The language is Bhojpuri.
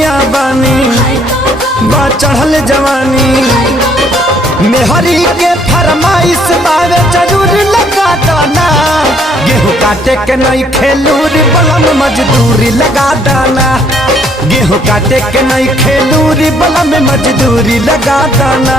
कनिया बानी बा चढ़ल जवानी मेहरी के फरमाइश बावे जरूर लगा दाना गेहूँ काटे के नहीं खेलूरी बलम मजदूरी लगा दाना गेहूँ काटे के नहीं खेलूरी बलम मजदूरी लगा दाना।